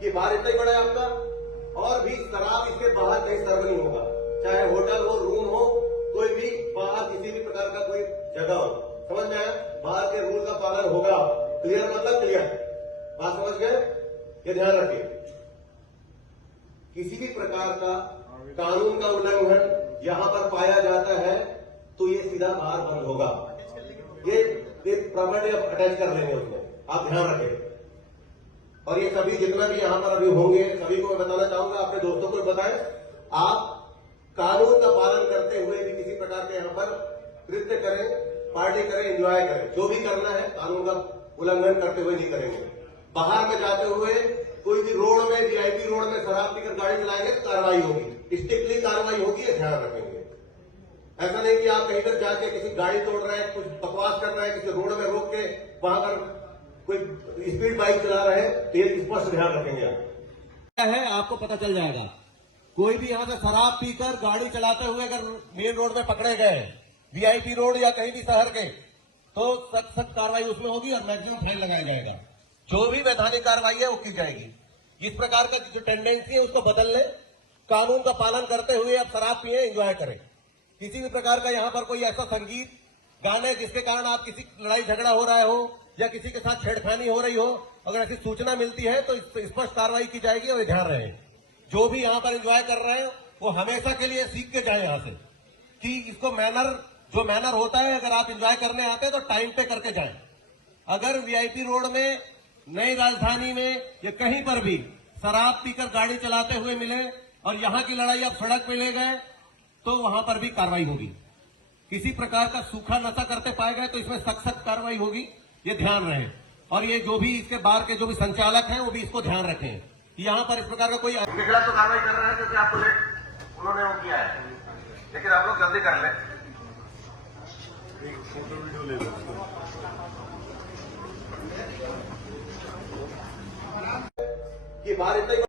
कि बार इतना ही बड़ा है आपका, और भी शराब इसके बाहर कहीं सर्व नहीं होगा, चाहे होटल हो, रूम हो, कोई भी बाहर किसी भी प्रकार का कोई जगह हो। समझ में आया? बाहर के रूल का पालन होगा। क्लियर मतलब क्लियर? बात समझ गए? ये ध्यान रखिए, किसी भी प्रकार का कानून का उल्लंघन यहां पर पाया जाता है तो ये सीधा बाहर बंद होगा। ये प्रॉपर्टी अटैच कर लेंगे उसमें, आप ध्यान रखें। और ये सभी जितना भी यहां पर अभी होंगे सभी को मैं बताना चाहूंगा, अपने दोस्तों को बताएं, आप कानून का पालन करते हुए भी किसी प्रकार के यहां पर नृत्य करें, पार्टी करें, एंजॉय करें, जो भी करना है कानून का उल्लंघन करते हुए नहीं करेंगे। बाहर में जाते हुए कोई भी रोड में, वीआईपी रोड में शराब पीकर गाड़ी चलाएंगे तो कार्रवाई होगी, स्ट्रिक्टली कार्रवाई होगी, ये ध्यान रखेंगे। ऐसा नहीं कि आप कहीं पर जाके किसी गाड़ी तोड़ रहे हैं, कुछ बकवास कर रहे हैं, किसी रोड में रोक के वहां पर कोई स्पीड बाइक चला रहे हैं, तो ये स्पष्ट ध्यान रखेंगे। आप है आपको पता चल जाएगा। कोई भी यहां से शराब पीकर गाड़ी चलाते हुए अगर मेन रोड में पकड़े गए, वीआईपी रोड या कहीं भी शहर के, तो सख्त सख्त कार्रवाई उसमें होगी और मैक्सिमम फाइन लगाया जाएगा। जो भी वैधानिक कार्रवाई है वो की जाएगी। इस प्रकार का जो टेंडेंसी है उसको बदल ले, कानून का पालन करते हुए अब शराब पिए, एंजॉय करें। किसी भी प्रकार का यहां पर कोई ऐसा संगीत, गाने जिसके कारण आप किसी लड़ाई झगड़ा हो रहा हो या किसी के साथ छेड़खानी हो रही हो, अगर ऐसी सूचना मिलती है तो स्पष्ट कार्रवाई की जाएगी। और ध्यान रहे, जो भी यहां पर एंजॉय कर रहे हैं वो हमेशा के लिए सीख के जाए यहां से कि इसको जो मैनर होता है, अगर आप एंजॉय करने आते हैं तो टाइम पे करके जाएं। अगर वीआईपी रोड में, नई राजधानी में या कहीं पर भी शराब पीकर गाड़ी चलाते हुए मिले और यहां की लड़ाई आप सड़क पे ले गए तो वहां पर भी कार्रवाई होगी। किसी प्रकार का सूखा नशा करते पाए गए तो इसमें सख्त कार्रवाई होगी, ये ध्यान रहे। और ये जो भी इसके बाहर के जो भी संचालक हैं वो भी इसको ध्यान रखें कि यहां पर इस प्रकार का कोई उनके खिलाफ तो कार्रवाई कर रहे हैं क्योंकि आपको उन्होंने वो किया है, लेकिन आप लोग जल्दी कर लें। फोटो वीडियो ले लो कि बाहर इतना ही